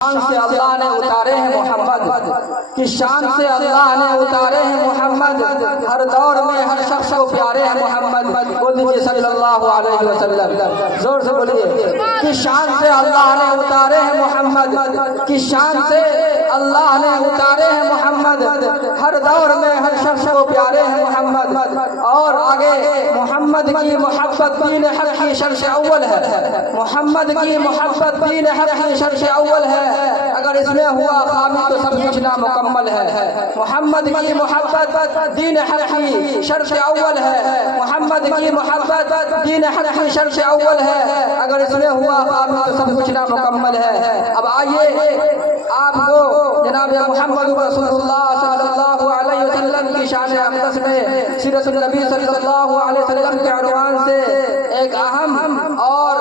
شان سے اللہ نے اتارے ہیں محمد کی شان سے اللہ نے اتارے ہیں محمد، ہر دور میں ہر شخص کو پیارے ہیں محمد، بولیے صلی اللہ علیہ وسلم، زور سے بولیے کی شان سے اللہ نے اتارے ہیں محمد، کی شان سے اللہ نے اتارے ہیں محمد، ہر دور میں ہر شخص کو پیارے ہیں محمد۔ اور آگے محمد کی محبت دین حق کی شرط اول ہے، محمد کی محبت دین حق کی شرط اول ہے، اگر اس میں ہوا خامی تو سب کچھ نامکمل ہے۔ محمد کی محبت دین حق کی شرط اول ہے، محمد کی محبت دین حق کی شرط اول ہے، اگر اس میں ہوا خامی تو سب کچھ نامکمل ہے۔ اب آئیے آپ کو جناب محمد رسول اللہ صلی اللہ علیہ وسلم کی شان اقدس میں سیرت النبی صلی اللہ علیہ وسلم کے عنوان سے ایک اہم اور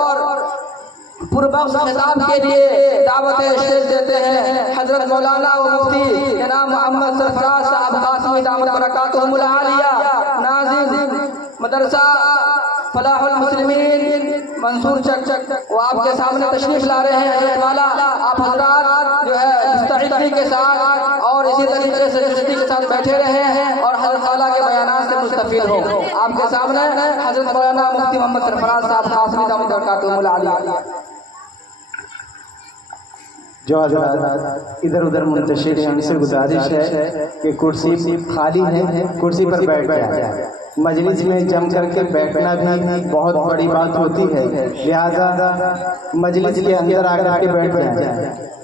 پربخش خطاب کے لیے دعوت اسٹیج دیتے ہیں حضرت مولانا و مفتی جناب محمد سرفراز صاحب قاسمی دامت برکاتہم العالیہ، ناظم مدرسہ فلاح المسلمین منصور چک، وہ آپ کے سامنے تشریف لا رہے ہیں۔ حضرت والا آپ حضرات جو ہے مستعدی کے ساتھ اور اسی طریقے سے جستی کے ساتھ بیٹھے رہے ہیں اور حضرت والا کے بیانات سے مستفید ہو۔ آپ کے سامنے حضرت مولانا مفتی محمد سرفراز صاحب قاسمی دامت برکاتہم العالیہ۔ جو حضرات ادھر ادھر منتشر ہیں ان سے گزارش ہے کہ کرسی خالی ہے، کرسی پر بیٹھ جائیں۔ مجلس میں جم کر کے بیٹھنا بھی بہت بڑی بات ہوتی ہے، لہذا مجلس کے اندر آ کر کے بیٹھ جائیں۔